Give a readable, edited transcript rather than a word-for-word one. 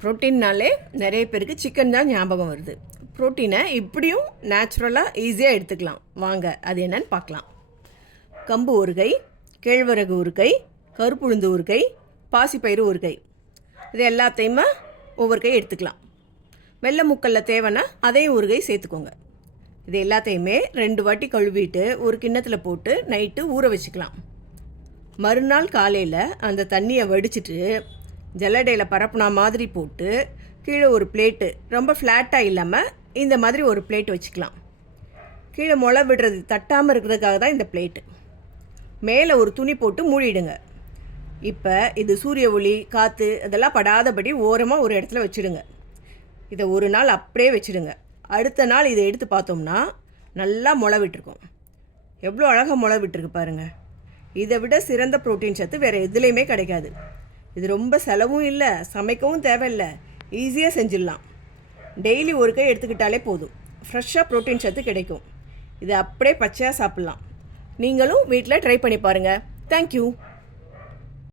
ப்ரோட்டீன்னாலே நிறைய பேருக்கு சிக்கன் தான் ஞாபகம் வருது. ப்ரோட்டீனை இப்படியும் நேச்சுரலாக ஈஸியாக எடுத்துக்கலாம். வாங்க அது என்னன்னு பார்க்கலாம். கம்பு ஒரு கை, கேழ்வரகு ஒரு கை, கருப்புளுந்து ஒரு கை, பாசிப்பயிறு ஒரு கை, இது எல்லாத்தையுமே ஒவ்வொரு கை எடுத்துக்கலாம். வெள்ளை முக்கல்ல தேவைன்னா அதையும் ஒரு கை சேர்த்துக்கோங்க. இது எல்லாத்தையுமே 2 வாட்டி கழுவிட்டு ஒரு கிண்ணத்தில் போட்டு நைட்டு ஊற வச்சுக்கலாம். மறுநாள் காலையில் அந்த தண்ணியை வடிச்சிட்டு ஜல்லடையில் பரப்புனா மாதிரி போட்டு கீழே ஒரு பிளேட்டு, ரொம்ப ஃப்ளாட்டாக இல்லாமல் இந்த மாதிரி ஒரு பிளேட் வச்சுக்கலாம். கீழே முளை விடுறது தட்டாமல் இருக்கிறதுக்காக தான் இந்த பிளேட்டு. மேலே ஒரு துணி போட்டு மூடிடுங்க. இப்போ இது சூரிய ஒளி, காற்று அதெல்லாம் படாதபடி ஓரமாக ஒரு இடத்துல வச்சுடுங்க. இதை ஒரு நாள் அப்படியே வச்சுடுங்க. அடுத்த நாள் இதை எடுத்து பார்த்தோம்னா நல்லா முளை விட்டுருக்கும். எவ்வளோ அழகாக முளை விட்டுருக்கு பாருங்கள். இதை விட சிறந்த ப்ரோட்டீன் சத்து வேறு எதுலேயுமே கிடைக்காது. இது ரொம்ப செலவும் இல்லை, சமைக்கவும் தேவையில்லை, ஈஸியாக செஞ்சிடலாம். டெய்லி ஒரு கை எடுத்துக்கிட்டாலே போதும், ஃப்ரெஷ்ஷாக ப்ரோட்டீன் சத்து கிடைக்கும். இதை அப்படியே பச்சையாக சாப்பிட்லாம். நீங்களும் வீட்டில் ட்ரை பண்ணி பாருங்கள். தேங்க்யூ.